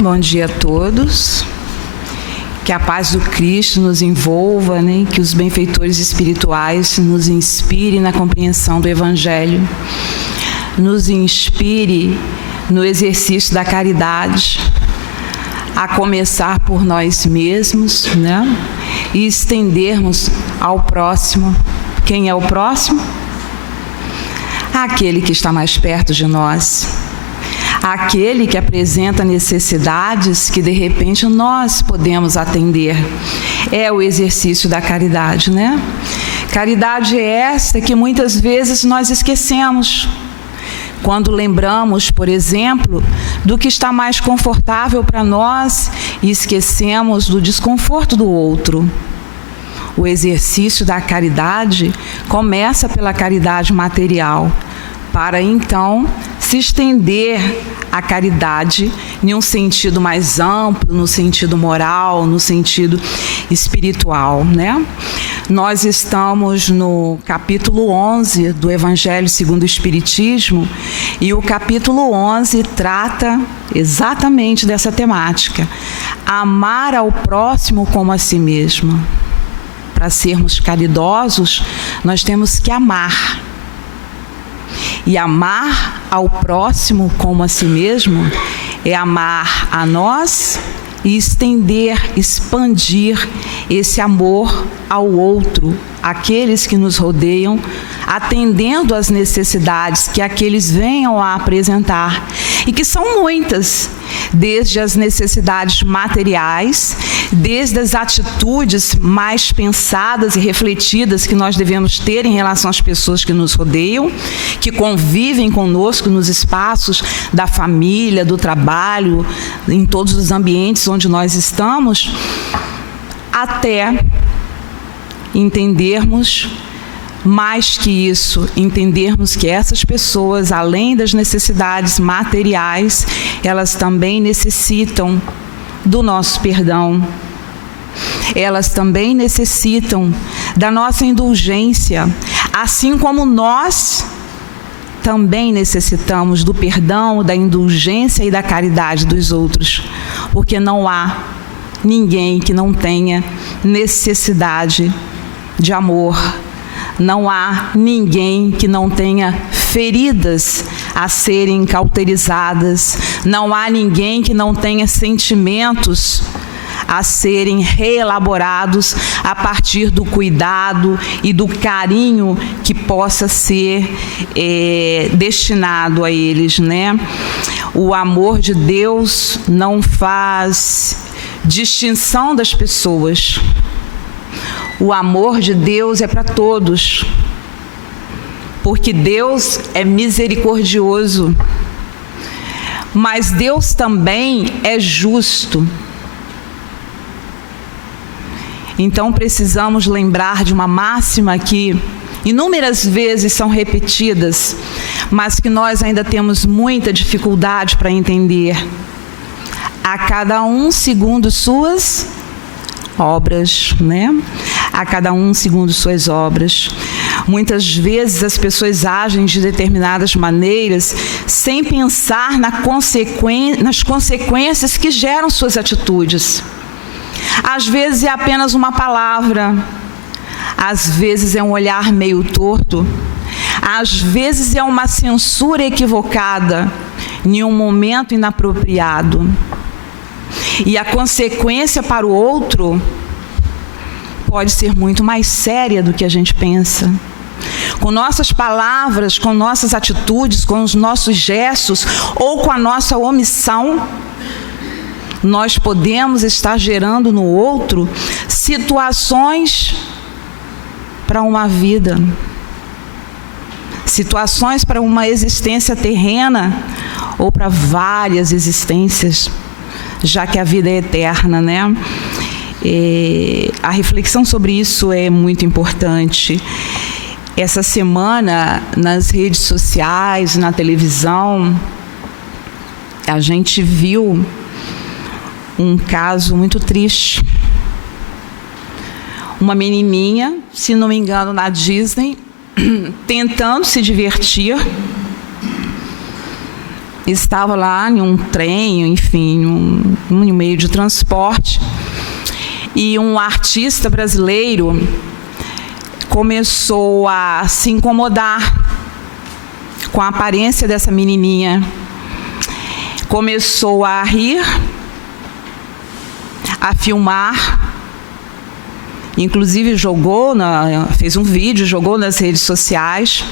Bom dia a todos. Que a paz do Cristo nos envolva, né? Que os benfeitores espirituais nos inspirem na compreensão do Evangelho, nos inspire no exercício da caridade, a começar por nós mesmos, né? E estendermos ao próximo. Quem é o próximo? Aquele que está mais perto de nós. Aquele que apresenta necessidades que de repente nós podemos atender. É o exercício da caridade, né? Caridade é essa que muitas vezes nós esquecemos. Quando lembramos, por exemplo, do que está mais confortável para nós e esquecemos do desconforto do outro. O exercício da caridade começa pela caridade material, para então se estender a caridade em um sentido mais amplo, no sentido moral, no sentido espiritual, né? Nós estamos no capítulo 11 do Evangelho segundo o Espiritismo e o capítulo 11 trata exatamente dessa temática: amar ao próximo como a si mesmo. Para sermos caridosos, nós temos que amar. E amar ao próximo como a si mesmo é amar a nós e estender, expandir esse amor ao outro, àqueles que nos rodeiam, atendendo às necessidades que aqueles venham a apresentar, e que são muitas, desde as necessidades materiais, desde as atitudes mais pensadas e refletidas que nós devemos ter em relação às pessoas que nos rodeiam, que convivem conosco nos espaços da família, do trabalho, em todos os ambientes onde nós estamos, até entendermos mais que isso, entendermos que essas pessoas, além das necessidades materiais, elas também necessitam do nosso perdão. Elas também necessitam da nossa indulgência, assim como nós também necessitamos do perdão, da indulgência e da caridade dos outros, porque não há ninguém que não tenha necessidade de amor. Não há ninguém que não tenha feridas a serem cauterizadas. Não há ninguém que não tenha sentimentos a serem reelaborados a partir do cuidado e do carinho que possa ser destinado a eles, né? O amor de Deus não faz distinção das pessoas. O amor de Deus é para todos, porque Deus é misericordioso, mas Deus também é justo. Então precisamos lembrar de uma máxima que inúmeras vezes são repetidas, mas que nós ainda temos muita dificuldade para entender. A cada um segundo suas obras, né? A cada um segundo suas obras. Muitas vezes as pessoas agem de determinadas maneiras sem pensar nas consequências que geram suas atitudes. Às vezes é apenas uma palavra, às vezes é um olhar meio torto, às vezes é uma censura equivocada em um momento inapropriado. E a consequência para o outro pode ser muito mais séria do que a gente pensa. Com nossas palavras, com nossas atitudes, com os nossos gestos ou com a nossa omissão, nós podemos estar gerando no outro situações para uma vida, situações para uma existência terrena ou para várias existências, já que a vida é eterna, né? A reflexão sobre isso é muito importante. Essa semana, nas redes sociais, na televisão, a gente viu um caso muito triste. Uma menininha, se não me engano, na Disney, tentando se divertir, estava lá em um trem, enfim, um meio de transporte, e um artista brasileiro começou a se incomodar com a aparência dessa menininha. Começou a rir, a filmar, inclusive fez um vídeo, jogou nas redes sociais.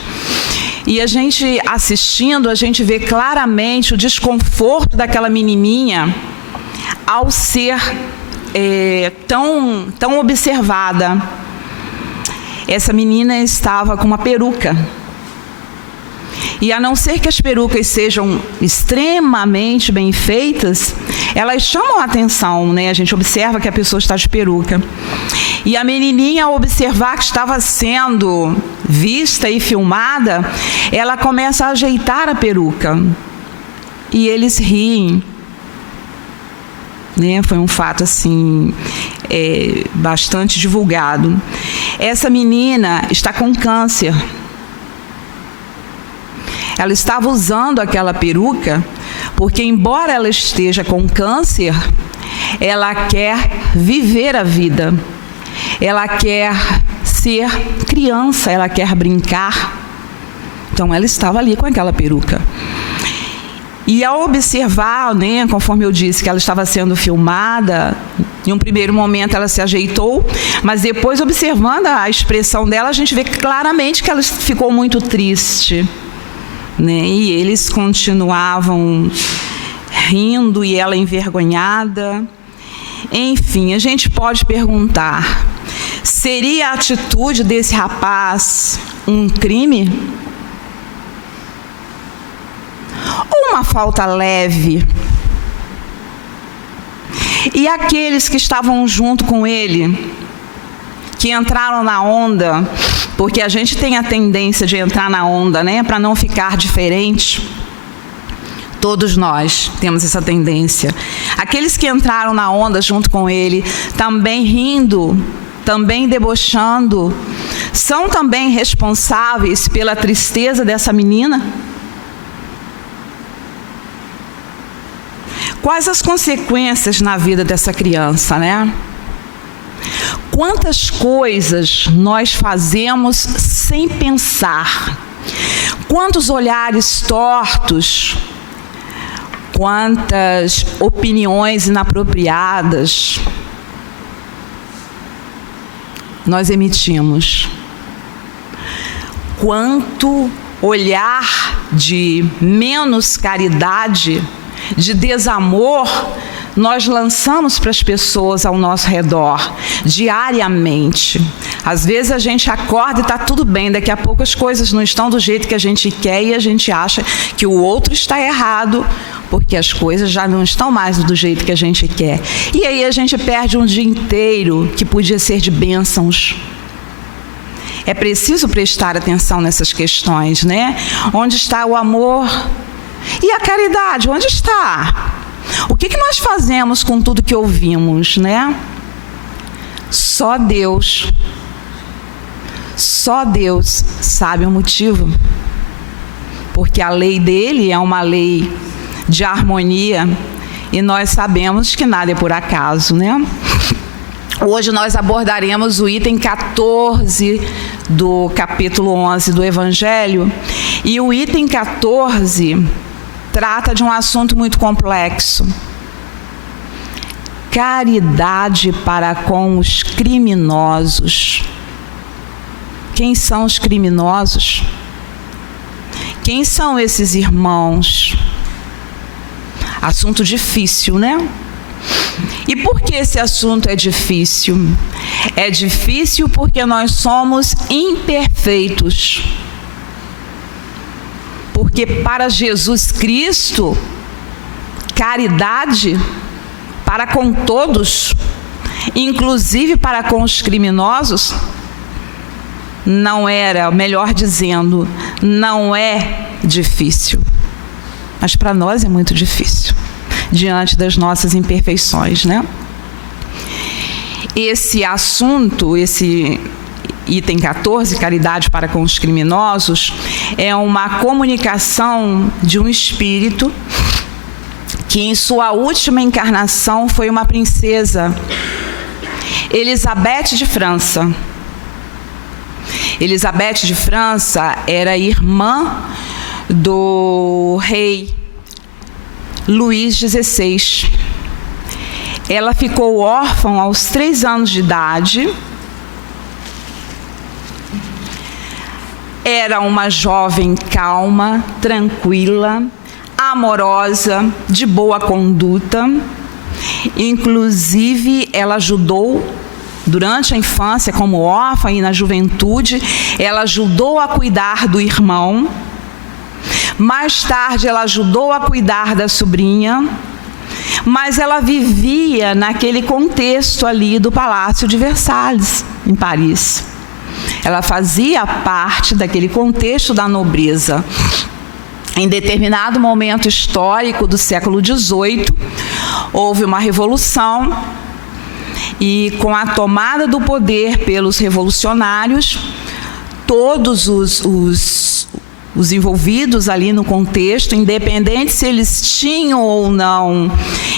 E a gente assistindo, a gente vê claramente o desconforto daquela menininha ao ser tão observada. Essa menina estava com uma peruca. E a não ser que as perucas sejam extremamente bem feitas, elas chamam a atenção, né? A gente observa que a pessoa está de peruca. E a menininha, ao observar que estava sendo vista e filmada, ela começa a ajeitar a peruca. E eles riem. Né? Foi um fato assim, bastante divulgado. Essa menina está com câncer. Ela estava usando aquela peruca porque, embora ela esteja com câncer, ela quer viver a vida. Ela quer ser criança, ela quer brincar. Então, ela estava ali com aquela peruca. E ao observar, né, conforme eu disse, que ela estava sendo filmada, em um primeiro momento ela se ajeitou, mas depois, observando a expressão dela, a gente vê claramente que ela ficou muito triste. Né? E eles continuavam rindo e ela envergonhada. Enfim, a gente pode perguntar: seria a atitude desse rapaz um crime? Ou uma falta leve? E aqueles que estavam junto com ele, que entraram na onda, porque a gente tem a tendência de entrar na onda, né, para não ficar diferente. Todos nós temos essa tendência. Aqueles que entraram na onda junto com ele, também rindo, também debochando, são também responsáveis pela tristeza dessa menina? Quais as consequências na vida dessa criança, né? Quantas coisas nós fazemos sem pensar? Quantos olhares tortos? Quantas opiniões inapropriadas nós emitimos? Quanto olhar de menos caridade, de desamor, nós lançamos para as pessoas ao nosso redor, diariamente. Às vezes a gente acorda e está tudo bem, daqui a pouco as coisas não estão do jeito que a gente quer e a gente acha que o outro está errado, porque as coisas já não estão mais do jeito que a gente quer. E aí a gente perde um dia inteiro que podia ser de bênçãos. É preciso prestar atenção nessas questões, né? Onde está o amor? E a caridade, onde está? O que nós fazemos com tudo que ouvimos, né? Só Deus sabe o motivo. Porque a lei dele é uma lei de harmonia e nós sabemos que nada é por acaso, né? Hoje nós abordaremos o item 14 do capítulo 11 do Evangelho, e o item 14 trata de um assunto muito complexo. Caridade para com os criminosos. Quem são os criminosos? Quem são esses irmãos? Assunto difícil, né? E por que esse assunto é difícil? É difícil porque nós somos imperfeitos. Porque para Jesus Cristo, caridade para com todos, inclusive para com os criminosos, não era, melhor dizendo, não é difícil. Mas para nós é muito difícil, diante das nossas imperfeições, né? Esse assunto, item 14, caridade para com os criminosos, é uma comunicação de um espírito que em sua última encarnação foi uma princesa, Elizabeth de França. Elizabeth de França era irmã do rei Luís XVI. Ela ficou órfã aos 3 anos de idade. Era uma jovem calma, tranquila, amorosa, de boa conduta. Inclusive, ela ajudou, durante a infância, como órfã e na juventude, ela ajudou a cuidar do irmão. Mais tarde, ela ajudou a cuidar da sobrinha, mas ela vivia naquele contexto ali do Palácio de Versalhes, em Paris. Ela fazia parte daquele contexto da nobreza. Em determinado momento histórico do século XVIII, houve uma revolução e, com a tomada do poder pelos revolucionários, todos os envolvidos ali no contexto, independente se eles tinham ou não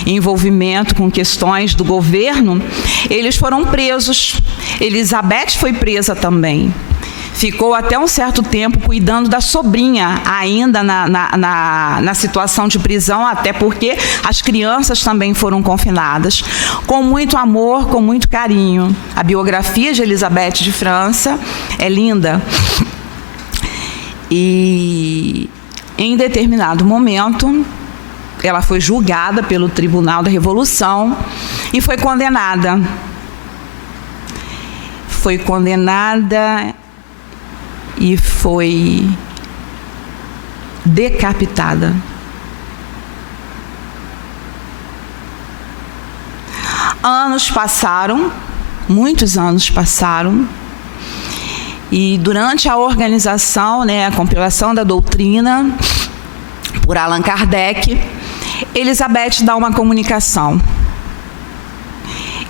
envolvimento com questões do governo, eles foram presos. Elizabeth foi presa também. Ficou até um certo tempo cuidando da sobrinha, ainda na situação de prisão, até porque as crianças também foram confinadas. Com muito amor, com muito carinho. A biografia de Elizabeth de França é linda. E, em determinado momento, ela foi julgada pelo Tribunal da Revolução e foi condenada. Foi condenada e foi decapitada. Anos passaram, muitos anos passaram, e durante a organização, a compilação da doutrina por Allan Kardec, Elizabeth dá uma comunicação.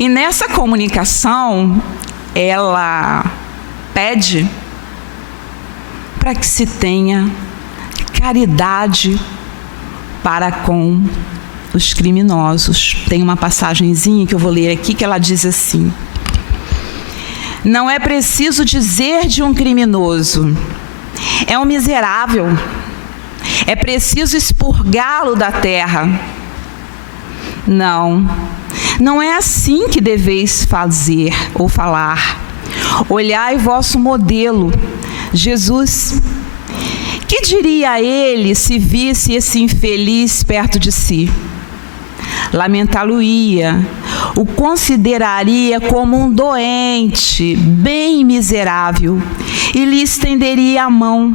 E nessa comunicação, ela pede para que se tenha caridade para com os criminosos. Tem uma passagenzinha que eu vou ler aqui que ela diz assim: não é preciso dizer de um criminoso, é um miserável, é preciso expurgá-lo da terra. Não é assim que deveis fazer ou falar. Olhai vosso modelo, Jesus. Que diria ele se visse esse infeliz perto de si? Lamentá-lo-ia, o consideraria como um doente, bem miserável, e lhe estenderia a mão.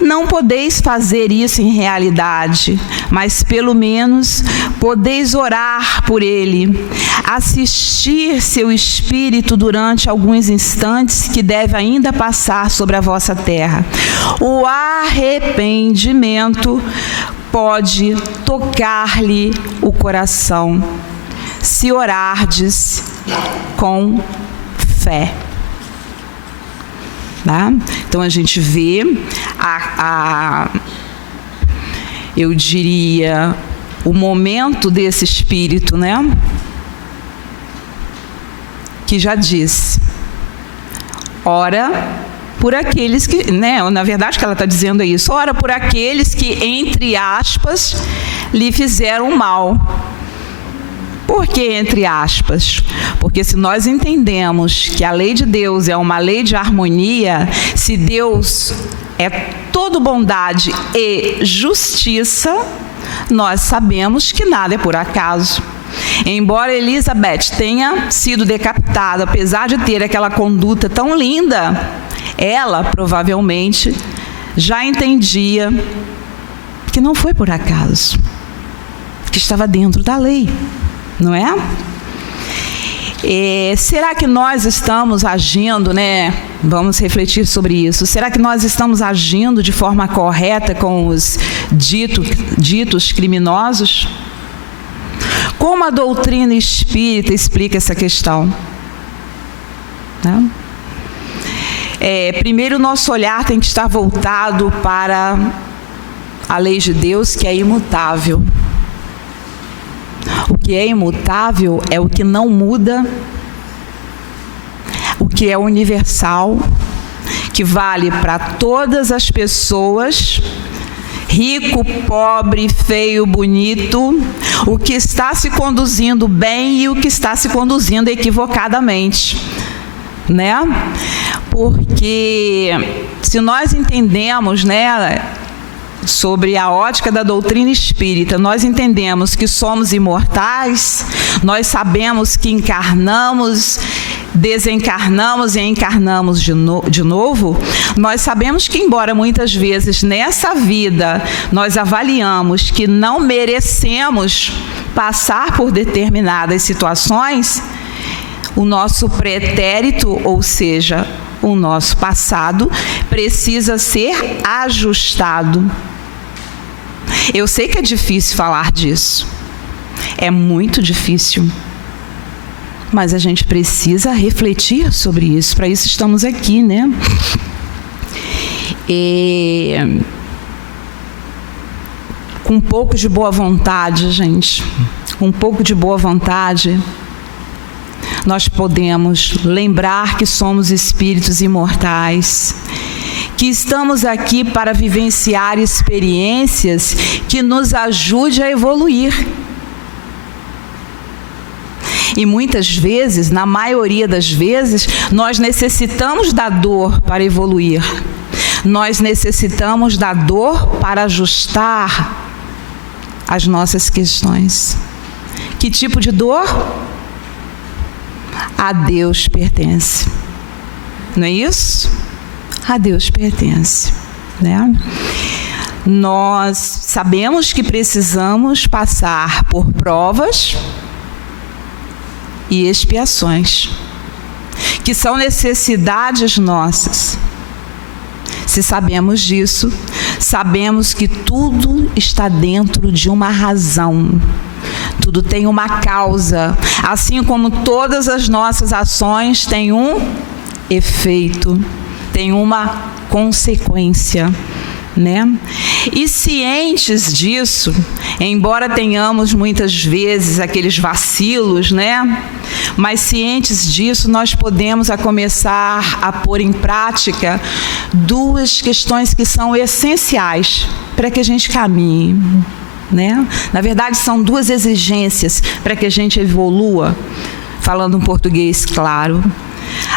Não podeis fazer isso em realidade, mas pelo menos podeis orar por ele, assistir seu espírito durante alguns instantes que deve ainda passar sobre a vossa terra. O arrependimento pode tocar-lhe o coração, se orardes com fé. Tá? Então a gente vê eu diria, o momento desse espírito, que já diz: ora por aqueles que, na verdade que ela está dizendo é isso, ora por aqueles que, entre aspas, lhe fizeram mal. Por que entre aspas? Porque se nós entendemos que a lei de Deus é uma lei de harmonia, se Deus é todo bondade e justiça, nós sabemos que nada é por acaso. Embora Elizabeth tenha sido decapitada, apesar de ter aquela conduta tão linda, ela provavelmente já entendia que não foi por acaso, que estava dentro da lei. Não é? Será que nós estamos agindo, Vamos refletir sobre isso. Será que nós estamos agindo de forma correta com os ditos criminosos? Como a doutrina espírita explica essa questão? Primeiro, nosso olhar tem que estar voltado para a lei de Deus, que é imutável. O que é imutável é o que não muda, o que é universal, que vale para todas as pessoas, rico, pobre, feio, bonito, o que está se conduzindo bem e o que está se conduzindo equivocadamente, né? Porque se nós entendemos, né, sobre a ótica da doutrina espírita, nós entendemos que somos imortais, nós sabemos que encarnamos, desencarnamos e encarnamos de novo, nós sabemos que, embora muitas vezes nessa vida nós avaliamos que não merecemos passar por determinadas situações, o nosso pretérito, ou seja, o nosso passado, precisa ser ajustado. Eu sei que é difícil falar disso, é muito difícil, mas a gente precisa refletir sobre isso, para isso estamos aqui, né? Com um pouco de boa vontade, gente, com um pouco de boa vontade, nós podemos lembrar que somos espíritos imortais, que estamos aqui para vivenciar experiências que nos ajudem a evoluir. E muitas vezes, na maioria das vezes, nós necessitamos da dor para evoluir. Nós necessitamos da dor para ajustar as nossas questões. Que tipo de dor? A Deus pertence. Não é isso? A Deus pertence, né? Nós sabemos que precisamos passar por provas e expiações, que são necessidades nossas. Se sabemos disso, sabemos que tudo está dentro de uma razão. Tudo tem uma causa, assim como todas as nossas ações têm um efeito, tem uma consequência, né? E cientes disso, embora tenhamos muitas vezes aqueles vacilos, né? Mas cientes disso, nós podemos começar a pôr em prática duas questões que são essenciais para que a gente caminhe, né? Na verdade, são duas exigências para que a gente evolua, falando um português claro.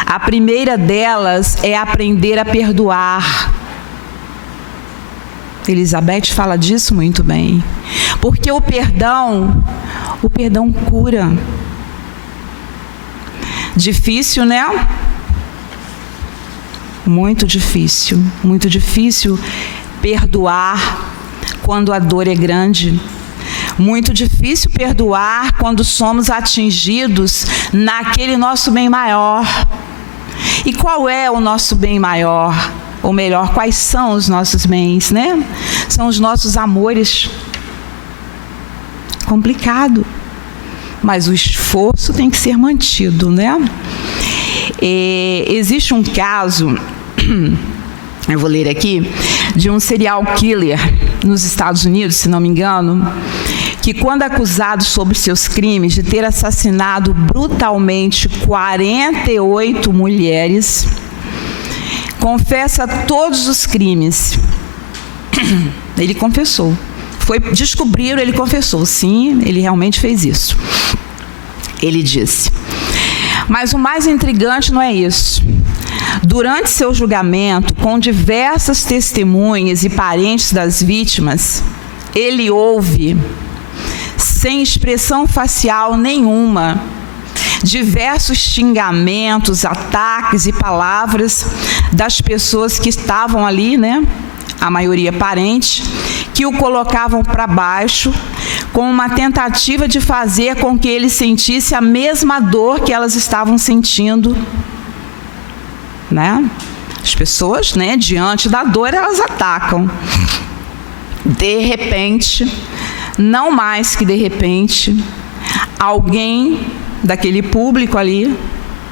A primeira delas é aprender a perdoar. Elizabeth fala disso muito bem, porque o perdão cura. Difícil, né? Muito difícil perdoar quando a dor é grande. Muito difícil perdoar quando somos atingidos naquele nosso bem maior. E qual é o nosso bem maior? Ou melhor, quais são os nossos bens, né? São os nossos amores. Complicado. Mas o esforço tem que ser mantido, né? Existe um caso, eu vou ler aqui, de um serial killer nos Estados Unidos, se não me engano, que quando acusado sobre seus crimes de ter assassinado brutalmente 48 mulheres, confessa todos os crimes. Ele confessou. Descobriram, ele confessou. Sim, ele realmente fez isso. Ele disse. Mas o mais intrigante não é isso. Durante seu julgamento, com diversas testemunhas e parentes das vítimas, ele ouve, sem expressão facial nenhuma, diversos xingamentos, ataques e palavras das pessoas que estavam ali, né? A maioria parente, que o colocavam para baixo, com uma tentativa de fazer com que ele sentisse a mesma dor que elas estavam sentindo, né? As pessoas, né, diante da dor, elas atacam. De repente, não mais que de repente, alguém daquele público ali,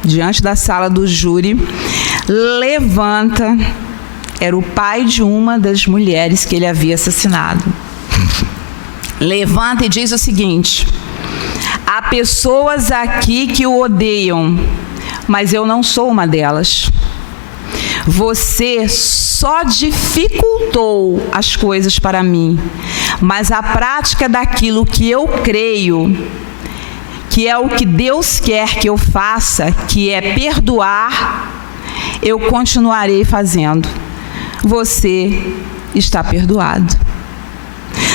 diante da sala do júri, levanta, era o pai de uma das mulheres que ele havia assassinado. Levanta e diz o seguinte: há pessoas aqui que o odeiam, mas eu não sou uma delas. Você só dificultou as coisas para mim, mas a prática daquilo que eu creio, que é o que Deus quer que eu faça, que é perdoar, eu continuarei fazendo. Você está perdoado.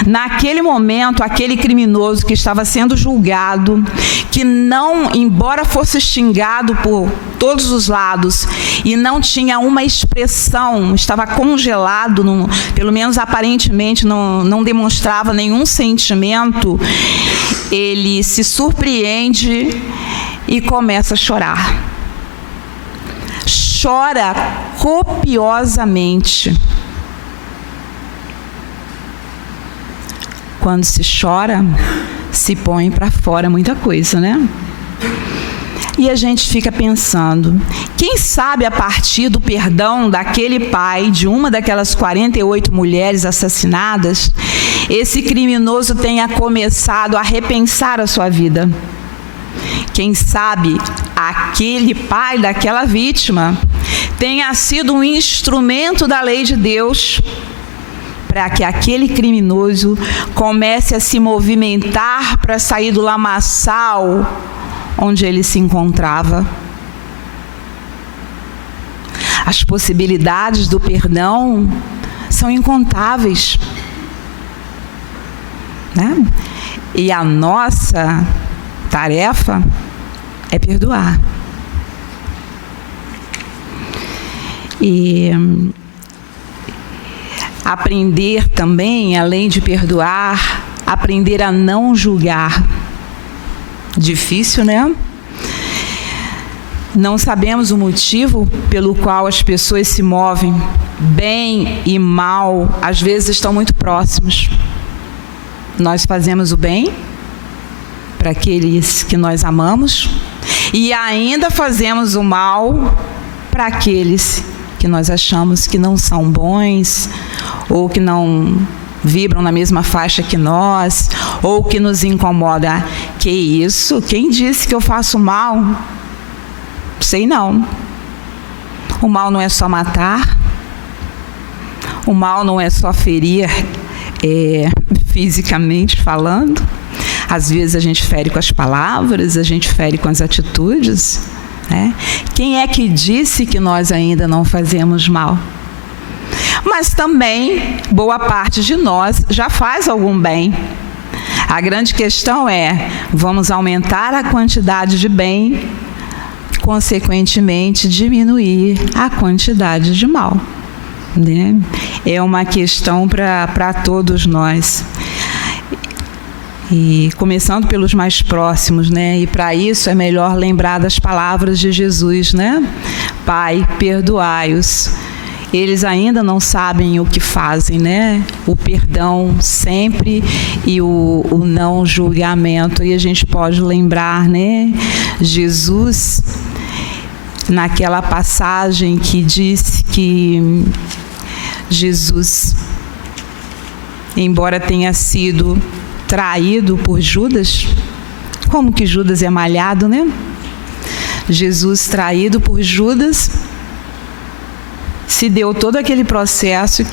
Naquele momento, aquele criminoso que estava sendo julgado, que não, embora fosse xingado por todos os lados e não tinha uma expressão, estava congelado, pelo menos aparentemente não demonstrava nenhum sentimento, ele se surpreende e começa a chorar. Chora copiosamente. Quando se chora, se põe para fora muita coisa, né? E a gente fica pensando, quem sabe a partir do perdão daquele pai, de uma daquelas 48 mulheres assassinadas, esse criminoso tenha começado a repensar a sua vida. Quem sabe aquele pai daquela vítima tenha sido um instrumento da lei de Deus para que aquele criminoso comece a se movimentar para sair do lamaçal onde ele se encontrava. As possibilidades do perdão são incontáveis, né? E a nossa tarefa é perdoar. E aprender também, além de perdoar, aprender a não julgar. Difícil, né? Não sabemos o motivo pelo qual as pessoas se movem. Bem e mal, às vezes estão muito próximos. Nós fazemos o bem para aqueles que nós amamos e ainda fazemos o mal para aqueles que nós achamos que não são bons, ou que não vibram na mesma faixa que nós, ou que nos incomoda. Que isso? Quem disse que eu faço mal? Sei não. O mal não é só matar, o mal não é só ferir fisicamente falando. Às vezes a gente fere com as palavras, a gente fere com as atitudes, né? Quem é que disse que nós ainda não fazemos mal? Mas também, boa parte de nós já faz algum bem. A grande questão é, vamos aumentar a quantidade de bem, consequentemente diminuir a quantidade de mal, né? É uma questão para todos nós. E começando pelos mais próximos, né? E para isso é melhor lembrar das palavras de Jesus, né? Pai, perdoai-os. Eles ainda não sabem o que fazem, né? O perdão sempre e o não julgamento. E a gente pode lembrar, né? Jesus, naquela passagem que diz que Jesus, embora tenha sido traído por Judas, como que Judas é malhado, né? Jesus traído por Judas, se deu todo aquele processo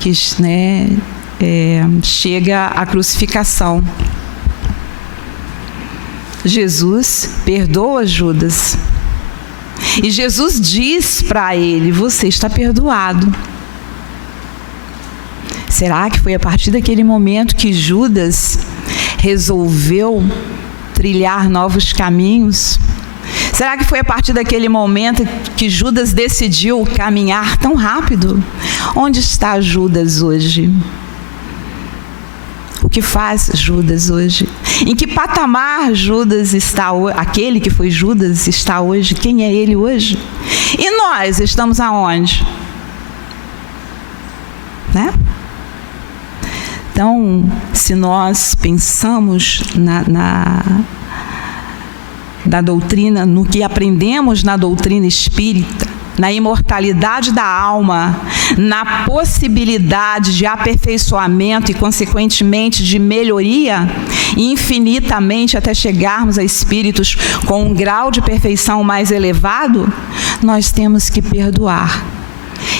que né, chega à crucificação. Jesus perdoa Judas. E Jesus diz para ele, você está perdoado. Será que foi a partir daquele momento que Judas resolveu trilhar novos caminhos? Será que foi a partir daquele momento que Judas decidiu caminhar tão rápido? Onde está Judas hoje? O que faz Judas hoje? Em que patamar Judas está hoje? Aquele que foi Judas está hoje? Quem é ele hoje? E nós estamos aonde? Né? Então, se nós pensamos na doutrina, no que aprendemos na doutrina espírita, na imortalidade da alma, na possibilidade de aperfeiçoamento e, consequentemente, de melhoria, infinitamente até chegarmos a espíritos com um grau de perfeição mais elevado, nós temos que perdoar.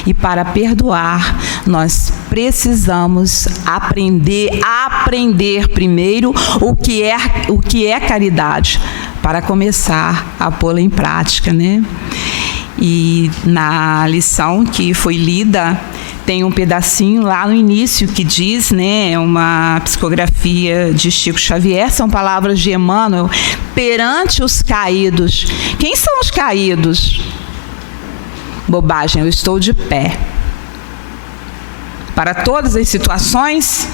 E para perdoar, nós precisamos aprender primeiro o que é caridade, para começar a pô-la em prática, né? E na lição que foi lida, tem um pedacinho lá no início que diz, né, uma psicografia de Chico Xavier, são palavras de Emmanuel, perante os caídos. Quem são os caídos? Bobagem, eu estou de pé. Para todas as situações,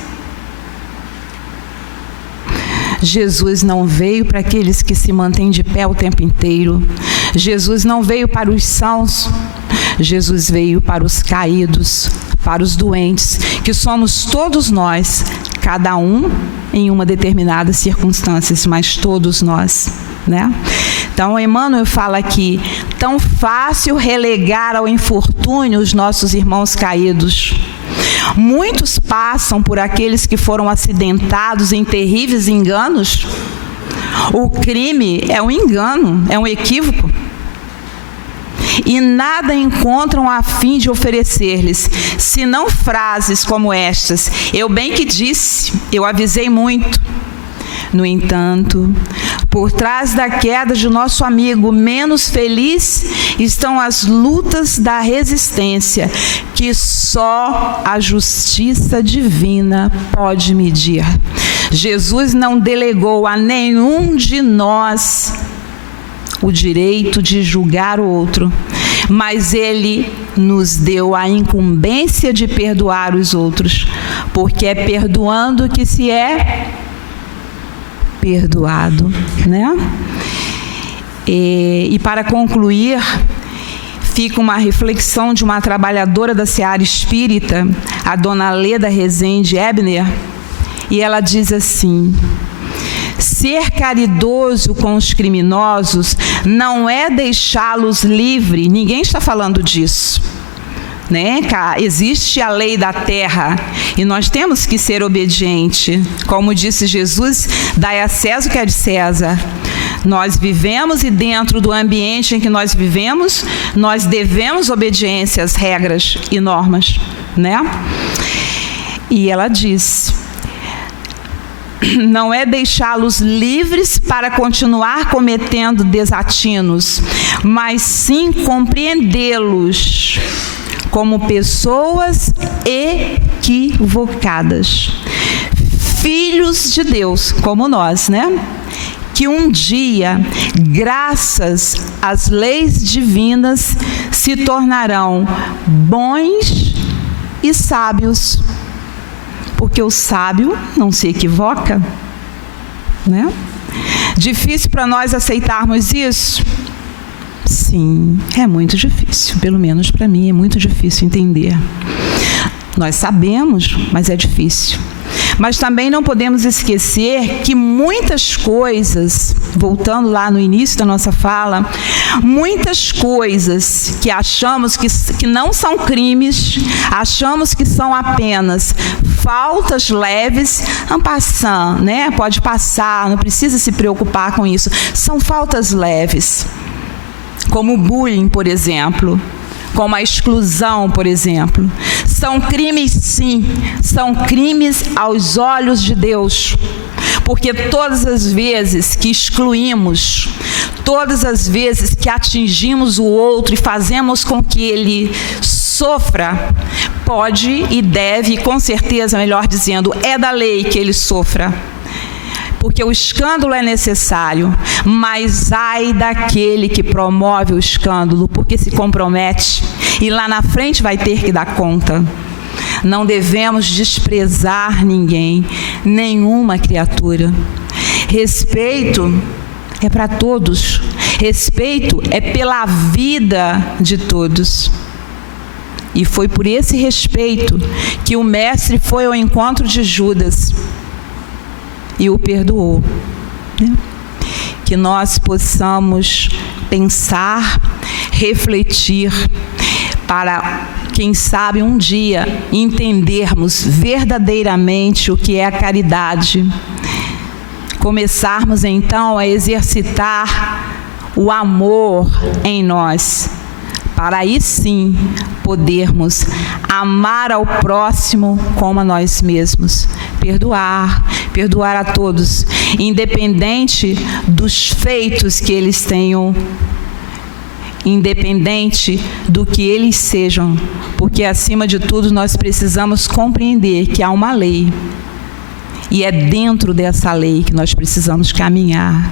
Jesus não veio para aqueles que se mantêm de pé o tempo inteiro. Jesus não veio para os sãos. Jesus veio para os caídos, para os doentes, que somos todos nós, cada um em uma determinada circunstância, mas todos nós, né? Então, Emmanuel fala aqui, tão fácil relegar ao infortúnio os nossos irmãos caídos. Muitos passam por aqueles que foram acidentados em terríveis enganos. O crime é um engano, é um equívoco. E nada encontram a fim de oferecer-lhes, senão frases como estas: eu bem que disse, eu avisei muito. No entanto, por trás da queda de nosso amigo menos feliz estão as lutas da resistência, que só a justiça divina pode medir. Jesus não delegou a nenhum de nós o direito de julgar o outro, mas Ele nos deu a incumbência de perdoar os outros, porque é perdoando que se é perdoado, né? E para concluir, fica uma reflexão de uma trabalhadora da seara espírita, a dona Leda Rezende Ebner, e ela diz assim: ser caridoso com os criminosos não é deixá-los livres. Ninguém está falando disso, né? Existe a lei da terra e nós temos que ser obedientes. Como disse Jesus, dai a César o que é de César. Nós vivemos e dentro do ambiente em que nós vivemos, nós devemos obediência às regras e normas, né? E ela diz: não é deixá-los livres para continuar cometendo desatinos, mas sim compreendê-los como pessoas equivocadas, filhos de Deus, como nós, né? Que um dia, graças às leis divinas, se tornarão bons e sábios, porque o sábio não se equivoca, né? Difícil para nós aceitarmos isso? Sim, é muito difícil, pelo menos para mim é muito difícil entender. Nós sabemos, mas é difícil. Mas também não podemos esquecer que muitas coisas, voltando lá no início da nossa fala, muitas coisas que achamos que não são crimes, achamos que são apenas faltas leves, en passant, né? Pode passar, não precisa se preocupar com isso. São faltas leves, como o bullying, por exemplo, como a exclusão, por exemplo. São crimes, sim, são crimes aos olhos de Deus, porque todas as vezes que excluímos, todas as vezes que atingimos o outro e fazemos com que ele sofra, pode e deve, com certeza, melhor dizendo, é da lei que ele sofra, porque o escândalo é necessário, mas ai daquele que promove o escândalo, porque se compromete e lá na frente vai ter que dar conta. Não devemos desprezar ninguém, nenhuma criatura. Respeito é para todos, respeito é pela vida de todos. E foi por esse respeito que o mestre foi ao encontro de Judas e o perdoou, né? Que nós possamos pensar, refletir, para, quem sabe, um dia entendermos verdadeiramente o que é a caridade. Começarmos então a exercitar o amor em nós, para aí sim podermos amar ao próximo como a nós mesmos. Perdoar a todos, independente dos feitos que eles tenham, independente do que eles sejam, porque acima de tudo nós precisamos compreender que há uma lei, e é dentro dessa lei que nós precisamos caminhar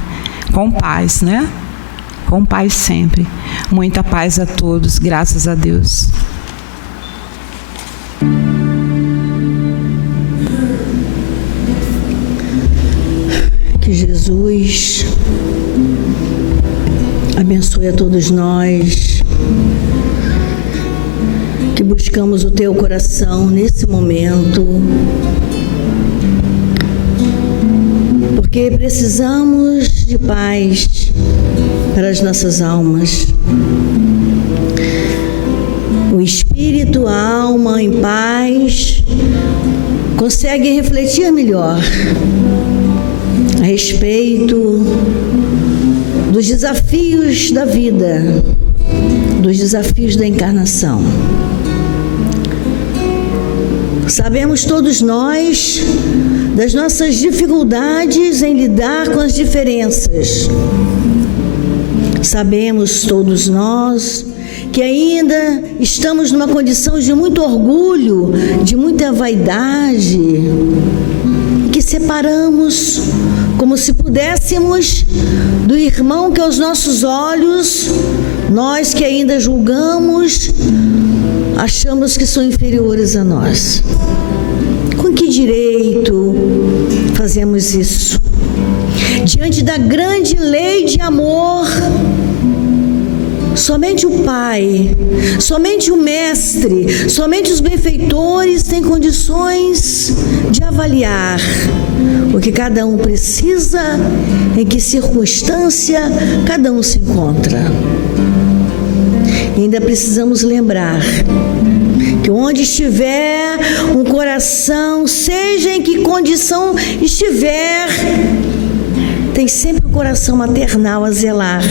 com paz, né? Com paz sempre. Muita paz a todos, graças a Deus. Que Jesus abençoe a todos nós que buscamos o Teu coração nesse momento, porque precisamos de paz para as nossas almas. O espírito, a alma em paz consegue refletir melhor a respeito dos desafios da vida, dos desafios da encarnação. Sabemos todos nós das nossas dificuldades em lidar com as diferenças. Sabemos todos nós que ainda estamos numa condição de muito orgulho, de muita vaidade, que separamos como se pudéssemos do irmão que aos nossos olhos, nós que ainda julgamos, achamos que são inferiores a nós. Com que direito fazemos isso? Diante da grande lei de amor, somente o Pai, somente o Mestre, somente os benfeitores têm condições de avaliar o que cada um precisa, em que circunstância cada um se encontra. E ainda precisamos lembrar que onde estiver um coração, seja em que condição estiver, tem sempre um coração maternal a zelar.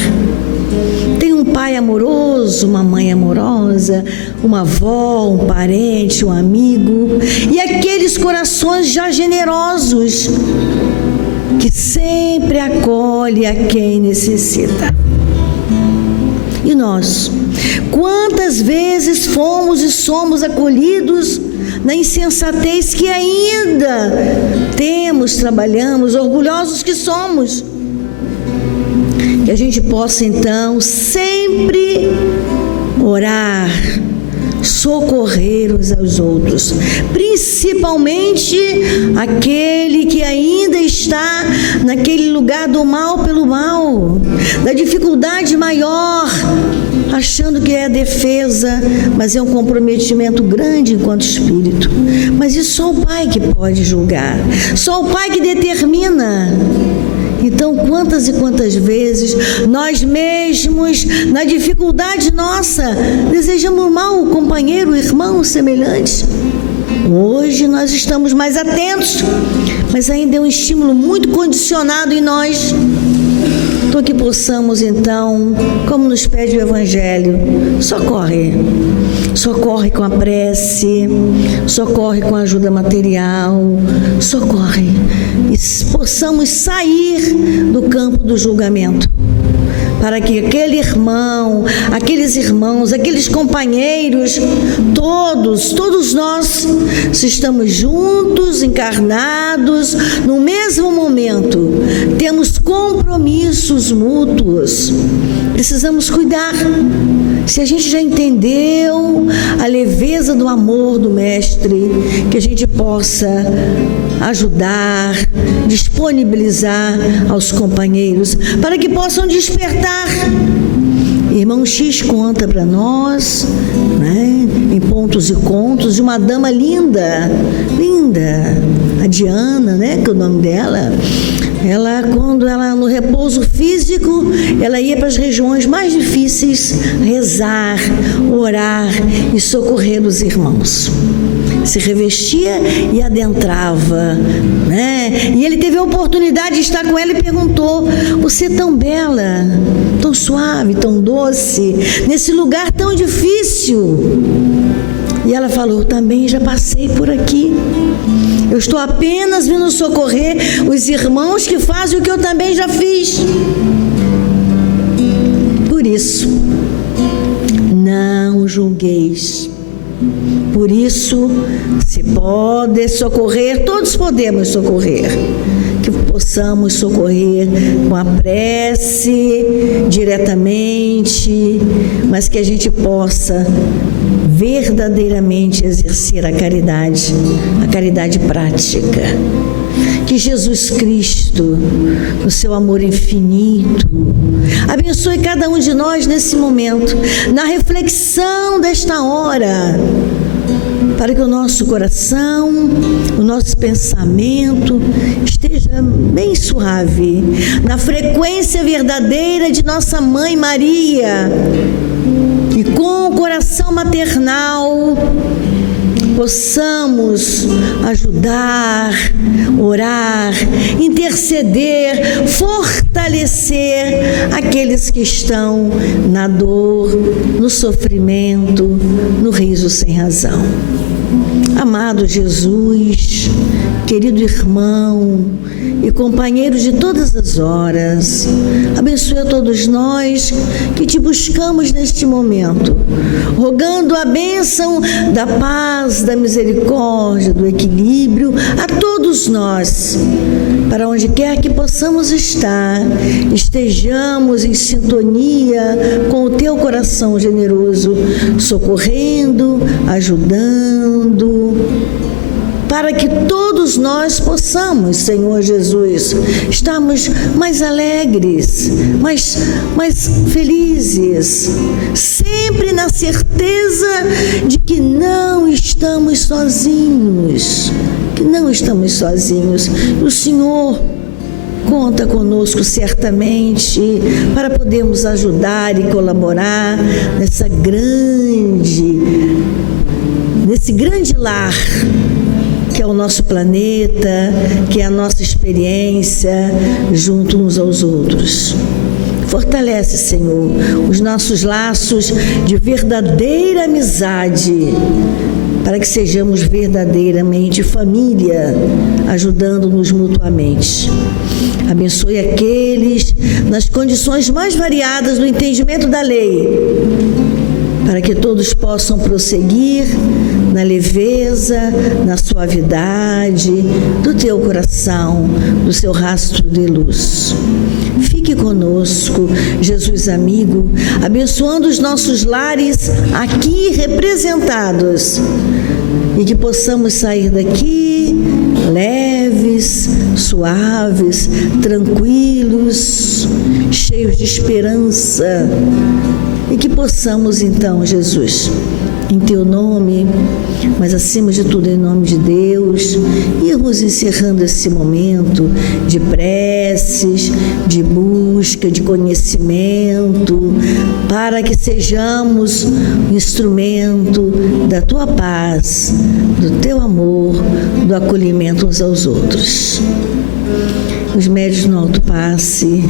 Tem um pai amoroso, uma mãe amorosa, uma avó, um parente, um amigo, e aqueles corações já generosos que sempre acolhe a quem necessita. E nós, quantas vezes fomos e somos acolhidos na insensatez que ainda temos, trabalhamos, orgulhosos que somos. Que a gente possa então sempre orar, socorrer uns aos outros, principalmente aquele que ainda está naquele lugar do mal pelo mal, da dificuldade maior, achando que é defesa, mas é um comprometimento grande enquanto espírito. Mas isso só o Pai que pode julgar, só o Pai que determina. Então, quantas e quantas vezes nós mesmos, na dificuldade nossa, desejamos mal ao companheiro, irmão, semelhante? Hoje nós estamos mais atentos, mas ainda é um estímulo muito condicionado em nós. Então, que possamos, então, como nos pede o Evangelho, socorre com a prece, socorre com a ajuda material, socorre, e possamos sair do campo do julgamento, para que aquele irmão, aqueles irmãos, aqueles companheiros, todos nós, se estamos juntos, encarnados, no mesmo momento, temos compromissos mútuos, precisamos cuidar. Se a gente já entendeu a leveza do amor do Mestre, que a gente possa ajudar, disponibilizar aos companheiros, para que possam despertar Irmão X conta para nós, né, em pontos e contos, de uma dama linda, a Diana, né, que é o nome dela. Ela, quando ela no repouso físico, ela ia para as regiões mais difíceis rezar, orar e socorrer os irmãos. Se revestia e adentrava, né? E ele teve a oportunidade de estar com ela e perguntou: você é tão bela, tão suave, tão doce, nesse lugar tão difícil? E ela falou: também já passei por aqui. Eu estou apenas vindo socorrer os irmãos que fazem o que eu também já fiz. Por isso, não julgueis. Por isso, se pode socorrer, todos podemos socorrer. Que possamos socorrer com a prece, diretamente, mas que a gente possa verdadeiramente exercer a caridade prática. Que Jesus Cristo, no seu amor infinito, abençoe cada um de nós nesse momento, na reflexão desta hora, para que o nosso coração, o nosso pensamento esteja bem suave, na frequência verdadeira de nossa Mãe Maria, e com o coração maternal possamos ajudar, orar, interceder, fortalecer aqueles que estão na dor, no sofrimento, no riso sem razão. Amado Jesus, querido irmão e companheiro de todas as horas, abençoe a todos nós que te buscamos neste momento, rogando a bênção da paz, da misericórdia, do equilíbrio a todos nós, para onde quer que possamos estar, estejamos em sintonia com o teu coração generoso, socorrendo, ajudando, para que todos nós possamos, Senhor Jesus, estarmos mais alegres, mais felizes, sempre na certeza de que não estamos sozinhos, O Senhor conta conosco certamente para podermos ajudar e colaborar nesse grande lar que é o nosso planeta, que é a nossa experiência junto uns aos outros. Fortalece, Senhor, os nossos laços de verdadeira amizade, para que sejamos verdadeiramente família, ajudando-nos mutuamente. Abençoe aqueles nas condições mais variadas do entendimento da lei, para que todos possam prosseguir na leveza, na suavidade do teu coração, do seu rastro de luz. Fique conosco, Jesus amigo, abençoando os nossos lares aqui representados, e que possamos sair daqui leves, suaves, tranquilos, cheios de esperança, e que possamos então, Jesus, em teu nome, mas acima de tudo em nome de Deus, irmos encerrando esse momento de preces, de busca, de conhecimento, para que sejamos instrumento da tua paz, do teu amor, do acolhimento uns aos outros. Os médios no alto passe